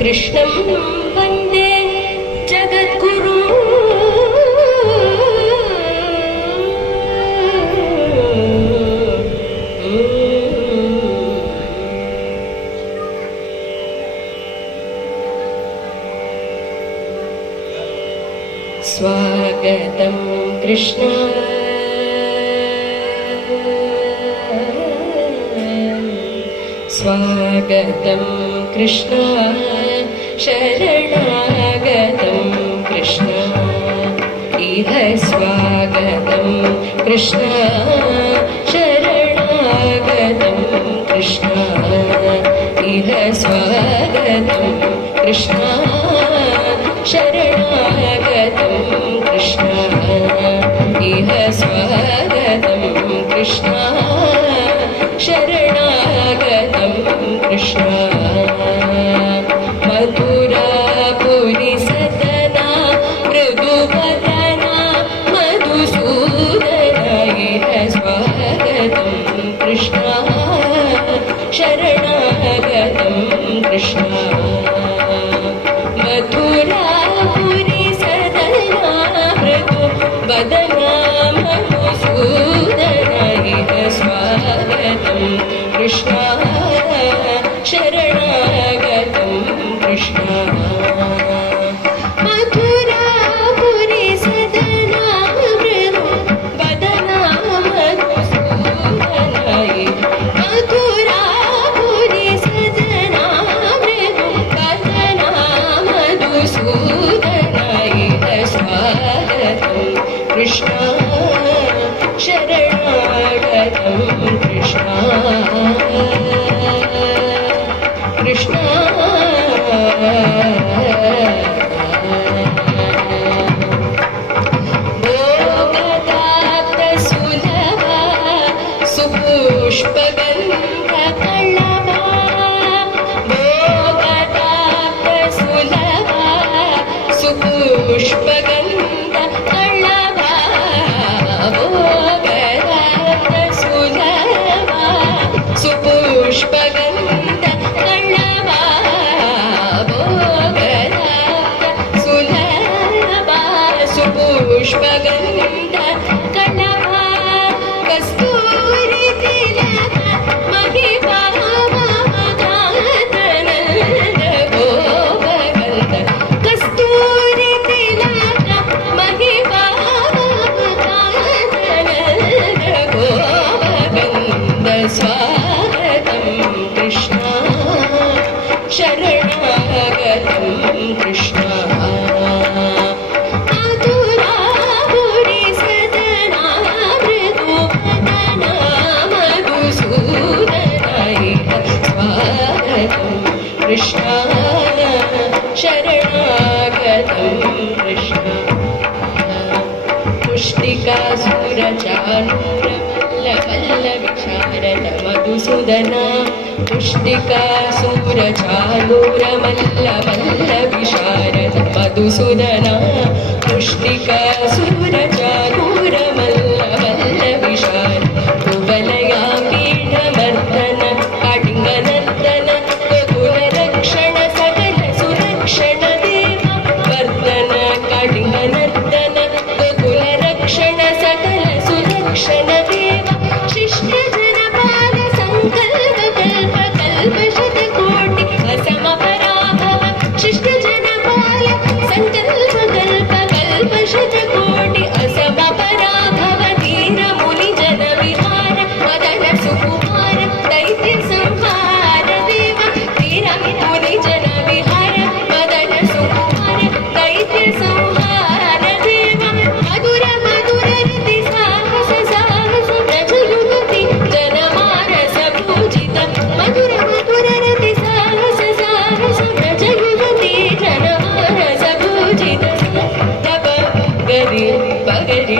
कृष्णं वन्दे जगद्गुरु स्वागतं कृष्ण स्वागतं कृष्ण शरणागतं कृष्ण इह स्वागतं कृष्ण शरणागतं कृष्ण इह स्वागतं कृष्ण शरणागतं कृष्ण इह स्वागतं कृष्ण शरणागतं कृष्ण मथुरापुरी सदना मृदुवदना मधुसूदन इह स्वागतं कृष्ण शरणागतं कृष्ण मथुरापुरी सदना मृदुवदना मधुसूदन इह स्वागतं कृष्ण शरणागतं कृष्ण मथुरापुरी सदना मृदुवदना मधुसूदन मथुरापुरी सदना मृदुवदना मधुसूदन इह स्वागतं कृष्ण शरणागतं कृष्ण कृष्ण भोगदाप्तसुलभा सुपुष्पगन्धकळभा भोगदाप्तसुलभा सुपुष्पगन्धकळभा भोगदाप्तसुलभा सुपुष्पगन्धकळभा भोगदाप्तसुलभा सुपुष्पगन्धकळभा कस्तूरी तिलक महिमागातनन्द भोगगन्ध कस्तूरी तिलक महिमागातनन्द भोगगन्ध स्वागतं कृष्ण शरणागतं कृष्ण मथुरापुरी सदना मृदुवदना मधुसूदन इह स्वागतं कृष्ण शरणागतं कृष्ण पुष्टिकासुरचाणूरमल्लवल्लविशारद मधुसूदना पुष्टिकासुरचाणूरमल्लवल्लविशारद मधुसूदना पुष्टिकासुरचाणूरमल्लवल्लविशारद कुवलया पीठमर्दन काटिङ्गनर्दन कुलरक्षण सकल सुरक्षण देव वर्धन काटिङ्गनर्दन कुलरक्षण सकल सुरक्षण देव शिष्ट जनपाल संकल्प कल्प कल्प शतकोटि असमपराभव शिष्ट जनपाल संकल्प कल्प कल्प शतकोटि असमपराभव धीर मुनि जन विहार मदन सुकुमार दैत्य संहार देव धीर मुनि जन विहार मदन सुकुमार दैत्य संहार देव मधुर मधुर रति साहस साहस प्रजयुगति जनमानस पूजित मधुर मधुर रति साहस साहस प्रजयुगति जनमानस पूजित तप गरि पगरि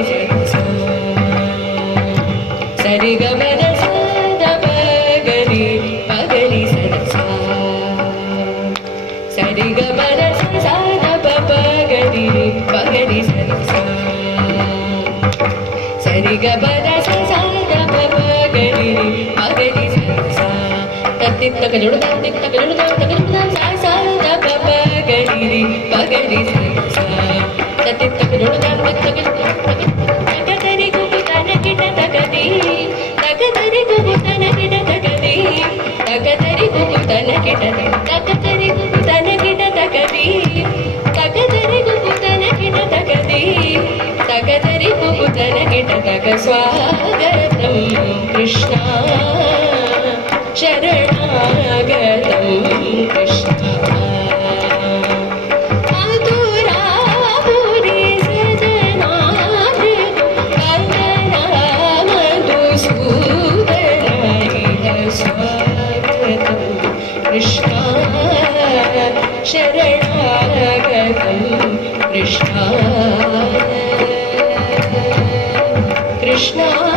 सरि गमन तप गरि पगरि सरि गमन तप गरि पगरि सरि गमन तप गरि पगरि तत्तित्तक जुडुदां तित्तक जुडुदां तक जुडुदां सा सा ಗರಿರಿ ಪಗರಿ ಸ ತತಿ ತಗದೊಳು ತಗದರಿ ಗುಗುತನ ಗಿಡ ತಗದಿ ತಗದರಿ ಗುಗುತನ ಗಿಡ ತಗದಿ ತಗದರಿ ಗುಗುತನ ಗಿಡ ತಗದರಿ ಗುಗುತನ ಗಿಡ ತಗದಿ ತಗದರಿ ಗುಗುತನ ಗಿಡ ತಗದಿ ತಗದರಿ ಗುಗುತನ ಗಿಡ ತಗ ಸ್ವಾಗತಂ ಕೃಷ್ಣ ಶರಣಾಗತಂ ಕೃಷ್ಣ कृष्ण शरणागतं कृष्ण कृष्ण